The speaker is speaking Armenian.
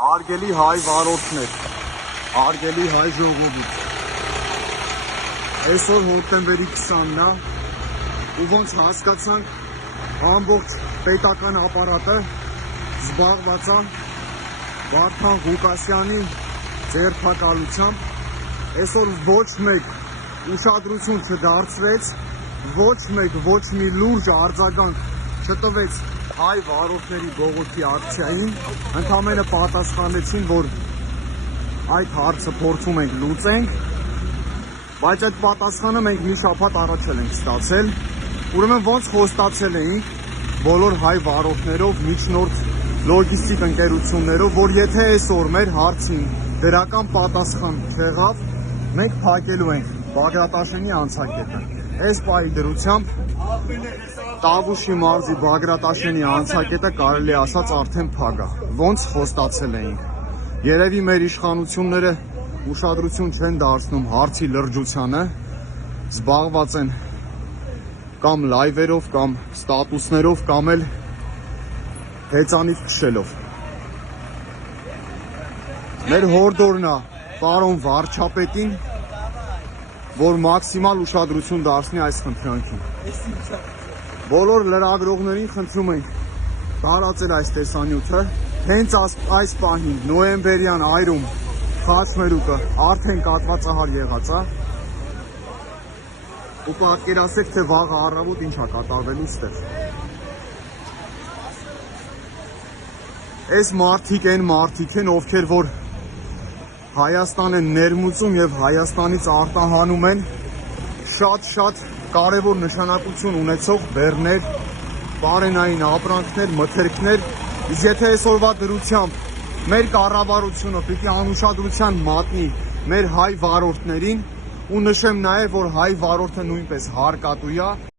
Հարգելի հայ վարորդներ, հարգելի հայ ժողովուրդ, այսօր հոկտեմբերի 20-ն է ու ոնց հասկացանք ամբողջ պետական ապարատը զբաղված է Վարդան Ղուկասյանի ձերբակալությամբ, այսօր ոչ մեկ ուշադրություն չդարձրեց, ոչ մեկ ոչ մի լուրջ արձագանք չտվեց հայ վարորդների բողոքի ակցիային, ընդամենը պատասխանեցին, որ այդ հարցը փորձում ենք լուծենք, բայց այդ պատասխանը մենք մի շաբաթ առաջ ենք ստացել, ուրեմն ոնց խոստացել էինք բոլոր հայ վարորդներով, միջնորդ լոգիստիկ ընկերություններով, որ եթե այսօր մեր հարցին դրական պատասխան չեղավ, մենք փակելու ենք Բագրատաշենի անցակետը։ Այս պահի դրությամբ Տավուշի մարզի Բագրատաշենի անցակետը կարելի ասած արդեն փակ է, ոնց խոստացել էինք։ Երևի մեր իշխանությունները ուշադրություն չեն դարձնում հարցի լրջությանը, զբաղված են կամ լայվերով, կամ ստատուսներով, կամ էլ հեծանիվ քշելով։ Մեր հորդորն է պարոն վարչապետին, որ մաքսիմալ ուշադրություն դարձնի այս խնդրանքին։ Բոլոր լրագրողներին խնդրում ենք տարածել այս տեսանյութը, հենց այս պահին նոյեմբերյան այրում խաչմերուկը արդեն կատվածահար եղած է, ու պատկերացրեք, թե վաղը առավոտ ինչ է կատարվելու ստեղ։ Այս մարդիկ են, ովքեր որ Հայաստան են ներմուծում եւ Հայաստանից արտահանում են շատ կարևոր նշանակություն ունեցող բեռներ, պարենային ապրանքներ, մթերքներ, իսկ եթե այսօրվա դրությամբ մեր կառավարությունը պիտի անուշադրության մատնի մեր հայ վարորդներին, ու նշեմ նաև, որ հայ վարորդը նույնպես հարկատու է,